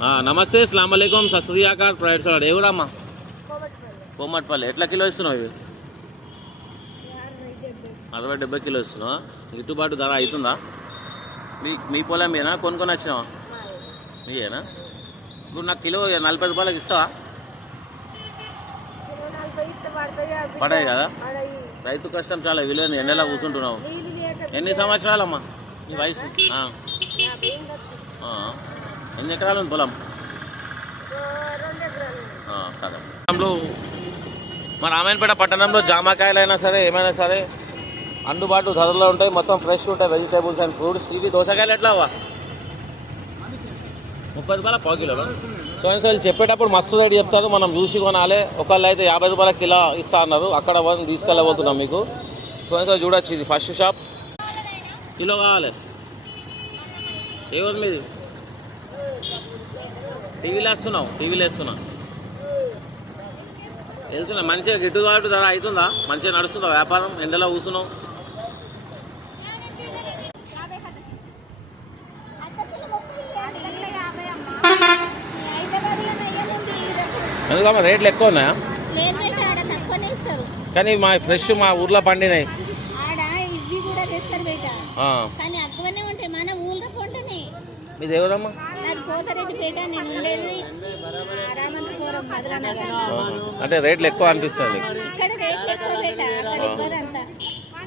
నమస్తే అస్సలాము అలైకుం సస్రియాకార్ private salad ఎవరమ్మా కోమట్పల్లి ఎట్లా కిలో ఇస్తున్నావు ఇవి 60-70 కిలో ఇస్తున్నావా గిట్టుబాటు ధర అవుతుందా మీ పొలం మీనా కొనుక్కొని వచ్చినావా మీయేనా ఇప్పుడు నాకు కిలో 40 రూపాయలకి ఇస్తావా పడాయి కదా రైతు కష్టం చాలా విలువైంది ఎండలా కూర్చుంటున్నావు ఎన్ని సంవత్సరాలమ్మా నీ వయసు ఎన్ని ఎకరాలు ఉంది పొలం సరే మా రామాయణపేట పట్టణంలో జామకాయలైనా సరే ఏమైనా సరే అందుబాటు ధరలో ఉంటాయి మొత్తం ఫ్రెష్ ఉంటాయి వెజిటేబుల్స్ అండ్ ఫ్రూట్స్ ఇది దోసకాయలు ఎట్లావా 30 రూపాయల పావు కిలో సో చెప్పేటప్పుడు మస్తు రేటు చెప్తారు మనం చూసి కొనాలి ఒకళ్ళు అయితే 50 రూపాయల కిలో ఇస్తా అన్నారు అక్కడ తీసుకెళ్ళబోతున్నాం మీకు సో చూడొచ్చు ఇది ఫస్ట్ షాప్ కిలో కావాలి ఏ మీది టీవీలో వేస్తున్నా వెళ్తున్నా మంచిగా గిట్టుబాటు ధర అవుతుందా మంచిగా నడుస్తుందా వ్యాపారం ఎండలో కూర్చున్నావు ఎందుకమ్మా రేట్లు ఎక్కువ ఉన్నాయా కానీ మా ఫ్రెష్ మా ఊర్లో పండినాయి మీది ఎవరమ్మా అంటే రేట్లు ఎక్కువ అనిపిస్తుంది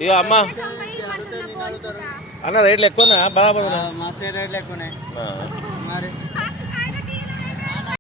ఇక అమ్మా అన్న రేట్లు ఎక్కువనా బరాబర్ రేట్లు ఎక్కువ